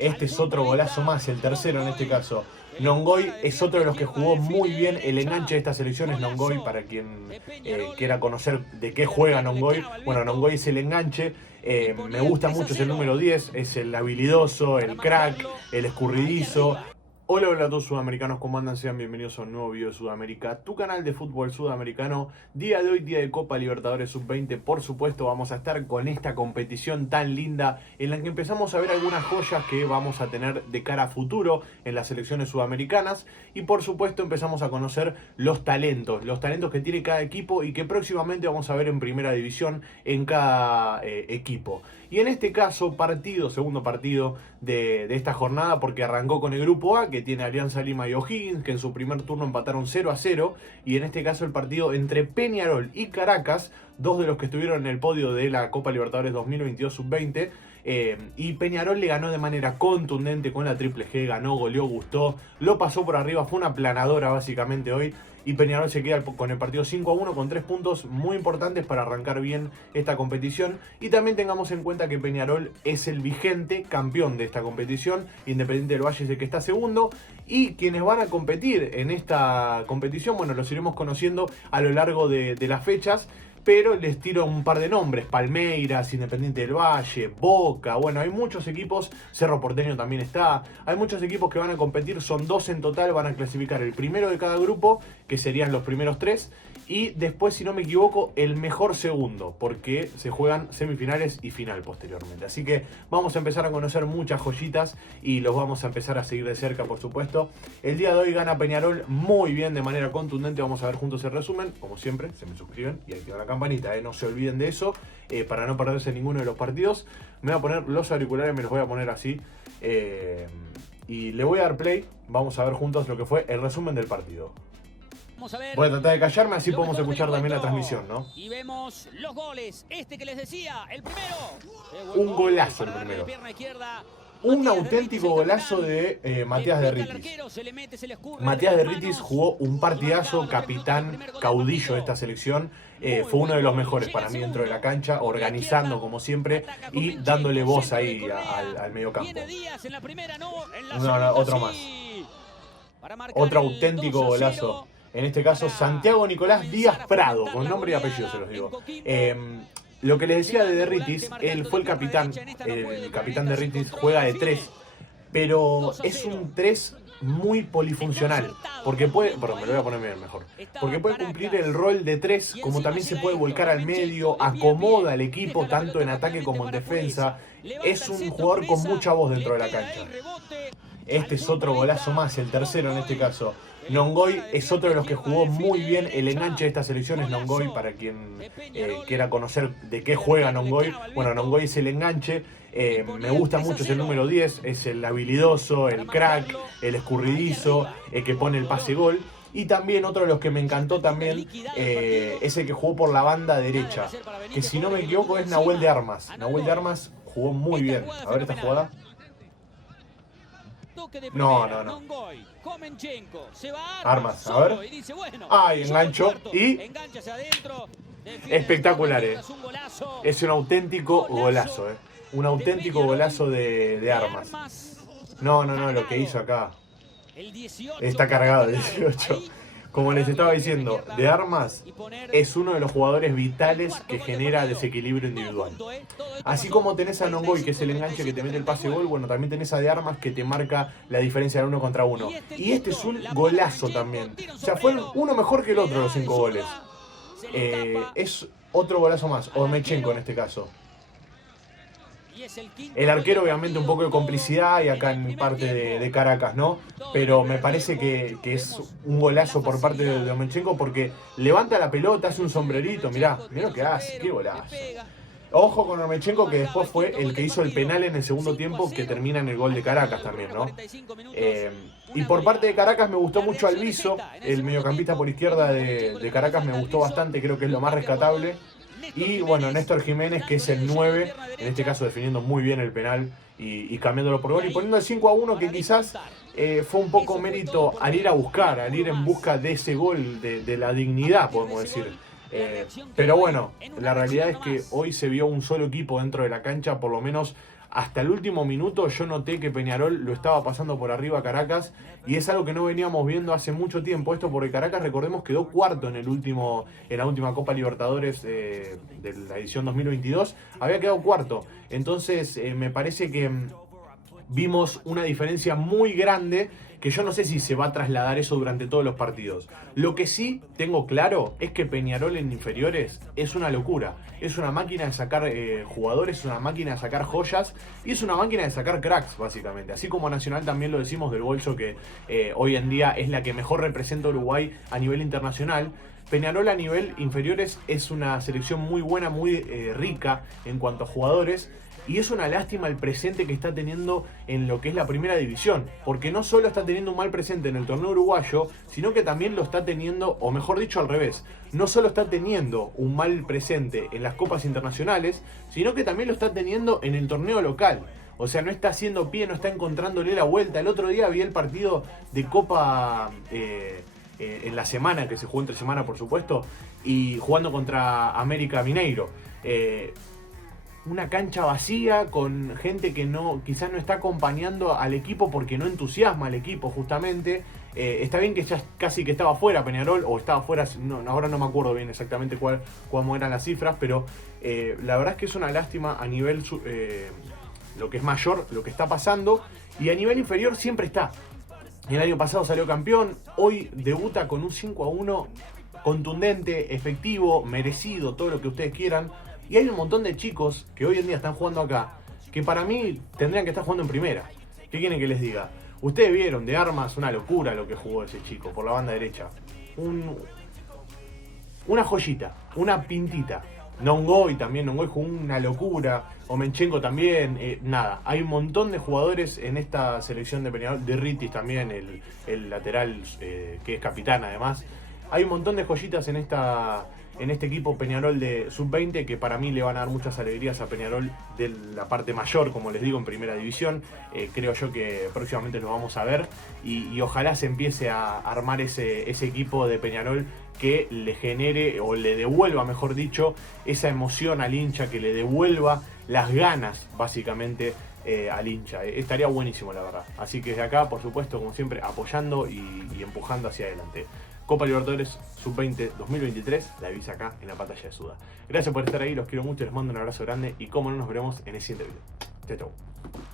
Este es otro golazo más, el tercero en este caso. Nongoy es otro de los que jugó muy bien. El enganche de esta selección es Nongoy, para quien quiera conocer de qué juega Nongoy. Bueno, Nongoy es el enganche. Me gusta mucho, es el número 10, es el habilidoso, el crack, el escurridizo. Hola, hola a todos sudamericanos, ¿cómo andan? Sean bienvenidos a un nuevo video de Sudamérica, tu canal de fútbol sudamericano. Día de hoy, día de Copa Libertadores Sub-20, por supuesto vamos a estar con esta competición tan linda en la que empezamos a ver algunas joyas que vamos a tener de cara a futuro en las selecciones sudamericanas. Y por supuesto empezamos a conocer los talentos que tiene cada equipo y que próximamente vamos a ver en primera división en cada equipo. Y en este caso, segundo partido de esta jornada, porque arrancó con el grupo A, que tiene Alianza Lima y O'Higgins, que en su primer turno empataron 0-0. Y en este caso el partido entre Peñarol y Caracas, dos de los que estuvieron en el podio de la Copa Libertadores 2022 Sub-20. Y Peñarol le ganó de manera contundente con la triple G, ganó, goleó, gustó, lo pasó por arriba, fue una aplanadora básicamente hoy. Y Peñarol se queda con el partido 5-1 con 3 puntos muy importantes para arrancar bien esta competición. Y también tengamos en cuenta que Peñarol es el vigente campeón de esta competición. Independiente del Valle es el que está segundo. Y quienes van a competir en esta competición, bueno, los iremos conociendo a lo largo de las fechas. Pero les tiro un par de nombres: Palmeiras, Independiente del Valle, Boca. Bueno, hay muchos equipos, Cerro Porteño también está. Hay muchos equipos que van a competir, son 2 en total. Van a clasificar el primero de cada grupo, que serían los primeros 3. Y después, si no me equivoco, el mejor segundo, porque se juegan semifinales y final posteriormente. Así que vamos a empezar a conocer muchas joyitas y los vamos a empezar a seguir de cerca, por supuesto. El día de hoy gana Peñarol muy bien, de manera contundente. Vamos a ver juntos el resumen. Como siempre, se me suscriben y activan la campanita, no se olviden de eso, para no perderse ninguno de los partidos. Me voy a poner los auriculares, me los voy a poner así, y le voy a dar play. Vamos a ver juntos lo que fue el resumen del partido. Voy a tratar de callarme, así podemos escuchar también la transmisión, ¿no? Y vemos los goles. Este que les decía, el primero. Un golazo el primero. Un auténtico golazo de Matías Derritis. Matías Derritis jugó un partidazo, capitán, caudillo de esta selección. Fue uno de los mejores para mí dentro de la cancha, organizando como siempre y dándole voz ahí al mediocampo. Otro más. Otro auténtico golazo. En este caso, Santiago Nicolás Díaz Prado, con nombre y apellido se los digo. Lo que les decía de Derritis, él fue el capitán Derritis, juega de 3, pero es un 3 muy polifuncional, porque puede, perdón, me lo voy a poner mejor, porque puede cumplir el rol de 3, como también se puede volcar al medio, acomoda al equipo tanto en ataque como en defensa. Es un jugador con mucha voz dentro de la cancha. Este es otro golazo más, el tercero en este caso. Nongoy es otro de los que jugó muy bien. El enganche de esta selección es Nongoy, para quien quiera conocer de qué juega Nongoy. Bueno, Nongoy es el enganche. Me gusta mucho, es el número 10, es el habilidoso, el crack, el escurridizo, el que pone el pase gol. Y también otro de los que me encantó también es el que jugó por la banda derecha, que si no me equivoco es Nahuel de Armas. Nahuel de Armas jugó muy bien. A ver esta jugada. No. Armas, a ver. Ay, engancho y espectacular, Es un auténtico golazo, Un auténtico golazo de Armas. No, lo que hizo acá. Está cargado el 18. Como les estaba diciendo, de Armas es uno de los jugadores vitales que genera desequilibrio individual. Así como tenés a Nongoy, que es el enganche que te mete el pase gol, bueno, también tenés a De Armas, que te marca la diferencia de 1 contra 1. Y este es un golazo también. O sea, fue uno mejor que el otro, los 5 goles. Es otro golazo más, o Mechenko en este caso. El arquero, obviamente, un poco de complicidad y acá en parte de Caracas, ¿no? Pero me parece que es un golazo por parte de Omechenko, porque levanta la pelota, hace un sombrerito, mirá lo que hace, qué golazo. Ojo con Omechenko, que después fue el que hizo el penal en el segundo tiempo, que termina en el gol de Caracas también, ¿no? Y por parte de Caracas me gustó mucho Alviso, el mediocampista por izquierda de Caracas, me gustó bastante, creo que es lo más rescatable. Y bueno, Néstor Jiménez, que es el 9, en este caso definiendo muy bien el penal y cambiándolo por gol y poniendo el 5-1, que quizás fue un poco mérito al ir en busca de ese gol, de la dignidad, podemos decir. Pero bueno, la realidad es que hoy se vio un solo equipo dentro de la cancha, por lo menos hasta el último minuto yo noté que Peñarol lo estaba pasando por arriba a Caracas, y es algo que no veníamos viendo hace mucho tiempo. Esto porque Caracas, recordemos, quedó cuarto en la última Copa Libertadores de la edición 2022. Había quedado cuarto. Entonces me parece que vimos una diferencia muy grande, que yo no sé si se va a trasladar eso durante todos los partidos. Lo que sí tengo claro es que Peñarol en inferiores es una locura. Es una máquina de sacar jugadores, es una máquina de sacar joyas y es una máquina de sacar cracks, básicamente. Así como Nacional también lo decimos del Bolso, que hoy en día es la que mejor representa a Uruguay a nivel internacional. Peñarol a nivel inferiores es una selección muy buena, muy rica en cuanto a jugadores. Y es una lástima el presente que está teniendo en lo que es la primera división. Porque no solo está teniendo un mal presente en el torneo uruguayo, sino que también lo está teniendo, o mejor dicho al revés, no solo está teniendo un mal presente en las copas internacionales, sino que también lo está teniendo en el torneo local. O sea, no está haciendo pie, no está encontrándole la vuelta. El otro día vi el partido de Copa en la semana, que se jugó entre semana por supuesto, y jugando contra América Mineiro. Una cancha vacía con gente que quizás no está acompañando al equipo porque no entusiasma al equipo justamente. Está bien que ya casi que estaba fuera Peñarol, o estaba fuera, ahora no me acuerdo bien exactamente cómo eran las cifras, pero la verdad es que es una lástima a nivel lo que es mayor, lo que está pasando, y a nivel inferior siempre está. El año pasado salió campeón, hoy debuta con un 5-1 contundente, efectivo, merecido, todo lo que ustedes quieran. Y hay un montón de chicos que hoy en día están jugando acá, que para mí tendrían que estar jugando en primera. ¿Qué quieren que les diga? Ustedes vieron de Armas, una locura lo que jugó ese chico por la banda derecha. Una joyita, una pintita. Nongoy jugó una locura. Omenchenko también. Nada, hay un montón de jugadores en esta selección de Peñarol. De Ritis también, el lateral que es capitán además. Hay un montón de joyitas en este equipo Peñarol de Sub-20 que para mí le van a dar muchas alegrías a Peñarol de la parte mayor, como les digo, en primera división. Creo yo que próximamente lo vamos a ver y ojalá se empiece a armar ese equipo de Peñarol que le genere, o le devuelva, mejor dicho, esa emoción al hincha, que le devuelva las ganas, básicamente, al hincha. Estaría buenísimo, la verdad. Así que desde acá, por supuesto, como siempre, apoyando y empujando hacia adelante. Copa Libertadores Sub-20 2023, la avisa acá en la pantalla de Suda. Gracias por estar ahí, los quiero mucho, les mando un abrazo grande y como no, nos veremos en el siguiente video. Chau, chau.